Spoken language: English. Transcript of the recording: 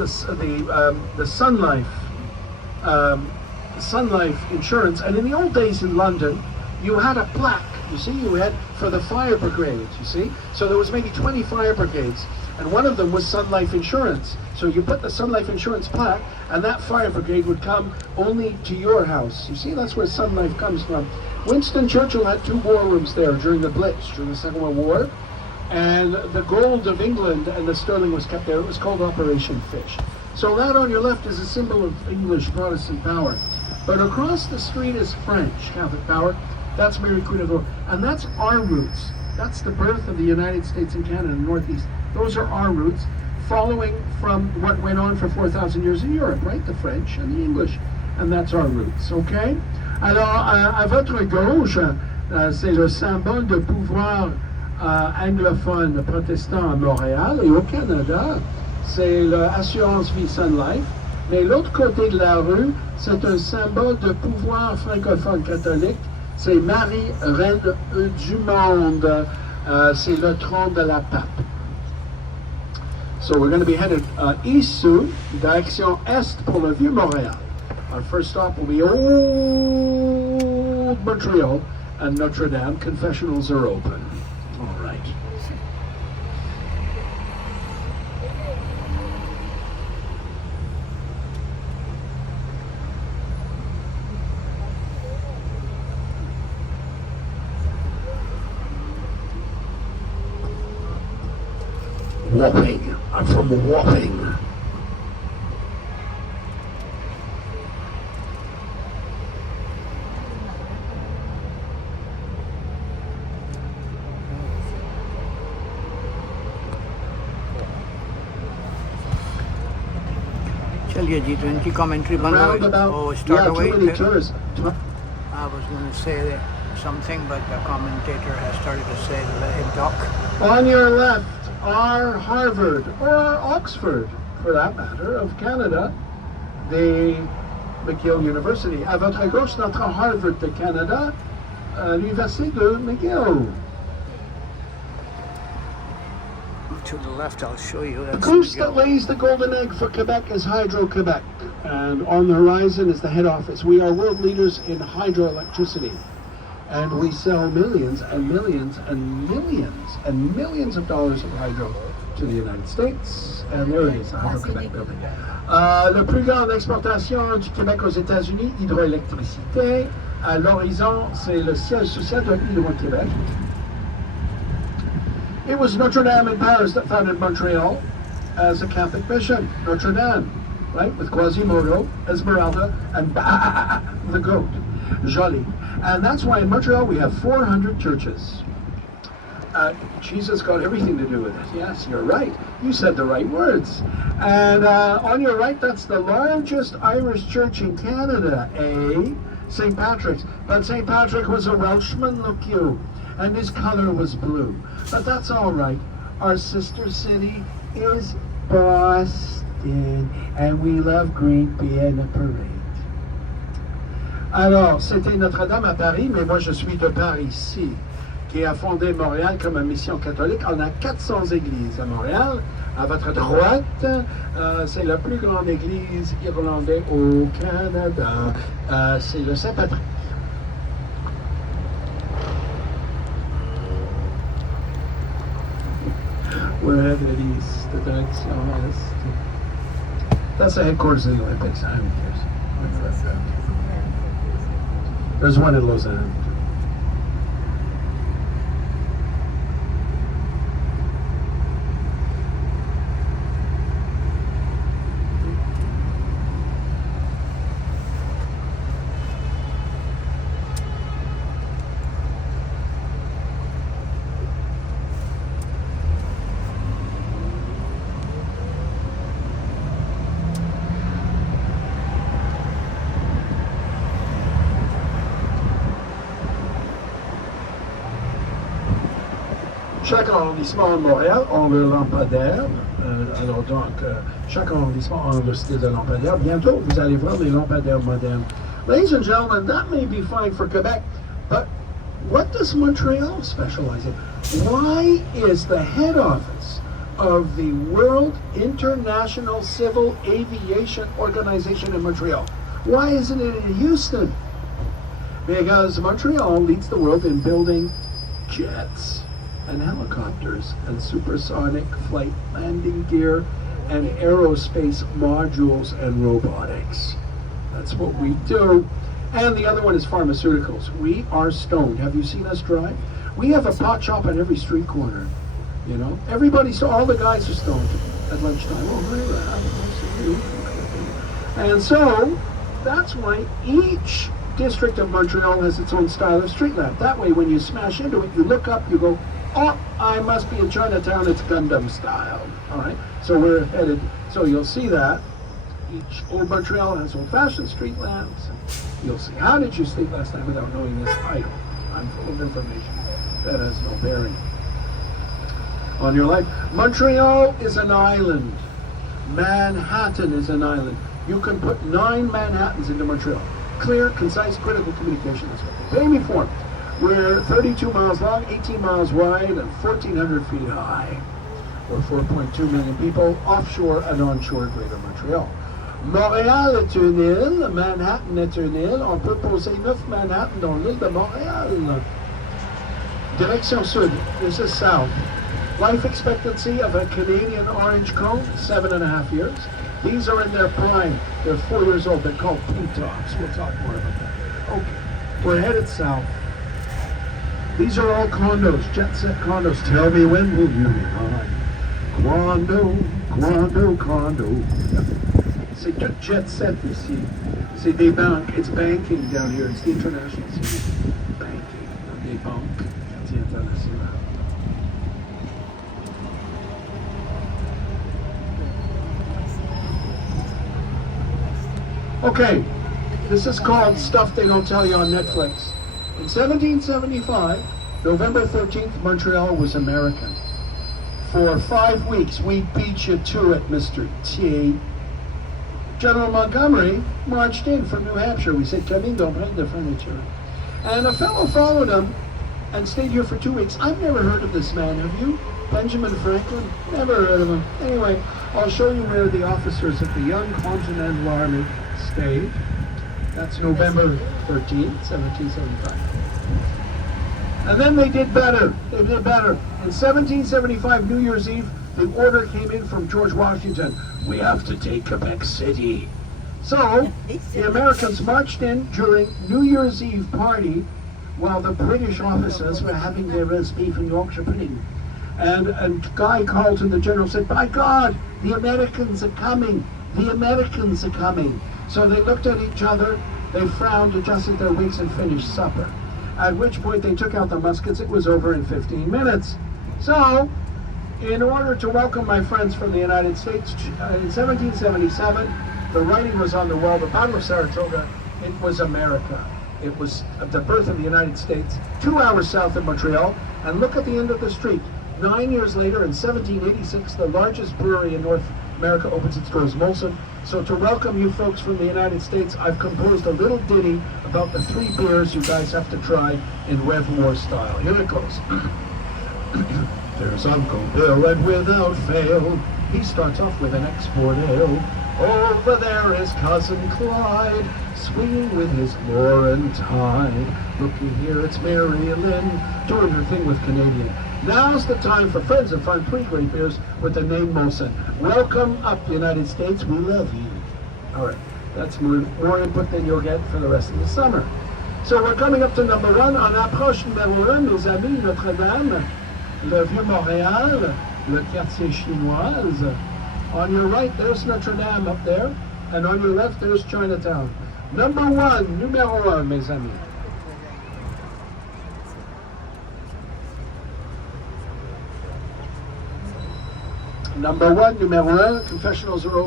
the Sun Life insurance, and in the old days in London, you had a plaque. You see, you had for the fire brigades. You see, so there was maybe 20 fire brigades, and one of them was Sun Life Insurance. So you put the Sun Life Insurance plaque, and that fire brigade would come only to your house. You see, that's where Sun Life comes from. Winston Churchill had 2 war rooms there during the Blitz, during the Second World War, and the gold of England and the sterling was kept there. It was called Operation Fish. So that on your left is a symbol of English Protestant power. But across the street is French Catholic power. That's Mary Queen of the World. And that's our roots. That's the birth of the United States and Canada in the Northeast. Those are our roots, following from what went on for 4,000 years in Europe, right? The French and the English. And that's our roots, okay? Alors, à votre gauche, c'est le symbole de pouvoir anglophone protestant à Montréal, et au Canada, c'est l'assurance vie Sun Life. Mais l'autre côté de la rue, c'est un symbole de pouvoir francophone catholique. C'est Marie, reine du monde. C'est le trône de la pape. So we're going to be headed east soon, direction est pour le vieux Montréal. Our first stop will be old Montreal and Notre Dame. Confessionals are open. All right. Wapping. I'm from Wapping. चलिए जी, तो इनकी commentary बंद हो गई. Oh, start away. I was going to say something, but the commentator has started to say, let him talk. On your left are Harvard, or Oxford, for that matter, of Canada, the McGill University. À votre gauche, notre Harvard de Canada, l'Université de McGill. To the left, I'll show you. The goose that lays the golden egg for Quebec is Hydro-Quebec, and on the horizon is the head office. We are world leaders in hydroelectricity, and we sell millions and millions and millions and millions of dollars of hydro to the United States, and there it is, the Hydro-Quebec building. Le plus grande exportation du Québec aux États-Unis, hydroélectricité. À l'horizon, c'est le siège social de Hydro-Québec. It was Notre Dame in Paris that founded Montreal as a Catholic mission. Notre Dame, right? With Quasimodo, Esmeralda, and the goat, Jolie. And that's why in Montreal we have 400 churches. Jesus got everything to do with it. Yes, you're right. You said the right words. And on your right, that's the largest Irish church in Canada, St. Patrick's. But St. Patrick was a Welshman, look you. And his color was blue. But that's all right. Our sister city is Boston, and we love green being a parade. Alors, c'était Notre-Dame à Paris, mais moi je suis de Paris-Ici, qui a fondé Montréal comme une mission catholique. On a 400 églises à Montréal. À votre droite, c'est la plus grande église irlandaise au Canada. C'est le Saint-Patrick. We're headed east, the direction est. That's the headquarters of the Olympics. Who cares? There's one in Lausanne. Chaque arrondissement de Montréal a le lampadaire. Alors donc, chaque arrondissement a le style de lampadaire. Bientôt, vous allez voir les lampadaires modernes. Ladies and gentlemen, that may be fine for Quebec, but what does Montreal specialize in? Why is the head office of the World International Civil Aviation Organization in Montreal. Why isn't it in Houston? Because Montreal leads the world in building jets and helicopters and supersonic flight landing gear and aerospace modules and robotics. That's what we do. And the other one is pharmaceuticals. We are stoned. Have you seen us drive? We have a pot shop on every street corner. You know, all the guys are stoned at lunchtime. And so that's why each district of Montreal has its own style of street lamp. That way, when you smash into it, you look up, you go, oh, I must be in Chinatown, it's Gundam style. All right, so we're headed, so you'll see that. Each old Montreal has old-fashioned street lamps. You'll see, how did you sleep last night without knowing this item? I'm full of information that has no bearing on your life. Montreal is an island. Manhattan is an island. You can put 9 Manhattans into Montreal. Clear, concise, critical communication. That's what they pay me for. We're 32 miles long, 18 miles wide, and 1,400 feet high. We're 4.2 million people, offshore and onshore Greater Montreal. Montréal est une île, Manhattan est une île. On peut poser 9 Manhattan dans l'île de Montréal. Direction sud, this is south. Life expectancy of a Canadian orange cone, 7.5 years. These are in their prime. They're 4 years old. They're called P-tops. We'll talk more about that. Okay, we're headed south. These are all condos, jet set condos. Tell me when will you be mine? Condo. C'est tout jet set ici. C'est des banques. It's banking down here. It's the international city. Banking. Des banques. C'est international. Okay, this is called Stuff They Don't Tell You on Netflix. In 1775, November 13th, Montreal was American. For 5 weeks, we beat you to it, Mr. T. General Montgomery marched in from New Hampshire. We said, come in, don't bring the furniture. And a fellow followed him and stayed here for 2 weeks. I've never heard of this man, have you? Benjamin Franklin? Never heard of him. Anyway, I'll show you where the officers of the Young Continental Army stayed. That's November 13th, 1775. And then they did better. In 1775, New Year's Eve, the order came in from George Washington. We have to take Quebec City. So, the Americans marched in during New Year's Eve party while the British officers were having their roast beef and Yorkshire pudding. And Guy Carleton, the general, said, by God, the Americans are coming. The Americans are coming. So they looked at each other, they frowned, adjusted their wigs, and finished supper. At which point they took out the muskets. It was over in 15 minutes. So, in order to welcome my friends from the United States, in 1777, the writing was on the wall, the Battle of Saratoga, it was America. It was the birth of the United States, 2 hours south of Montreal. And look at the end of the street. 9 years later, in 1786, the largest brewery in North America opens its doors, Molson. So to welcome you folks from the United States, I've composed a little ditty about the 3 beers you guys have to try in Rev War style. Here it goes. There's Uncle Bill, and without fail, he starts off with an export ale. Over there is Cousin Clyde, swinging with his Laurentide. Looky here, it's Mary Lynn, doing her thing with Canadian. Now's the time for friends and fun, 3 great beers with the name Molson. Welcome up, United States. We love you. All right, that's more input than you'll get for the rest of the summer. So we're coming up to number 1. On approche numéro 1, mes amis, Notre-Dame, le Vieux-Montréal, le quartier chinoise. On your right, there's Notre-Dame up there, and on your left, there's Chinatown. Number 1, numéro 1, mes amis. Number 1, numéro 1, confessionals are over.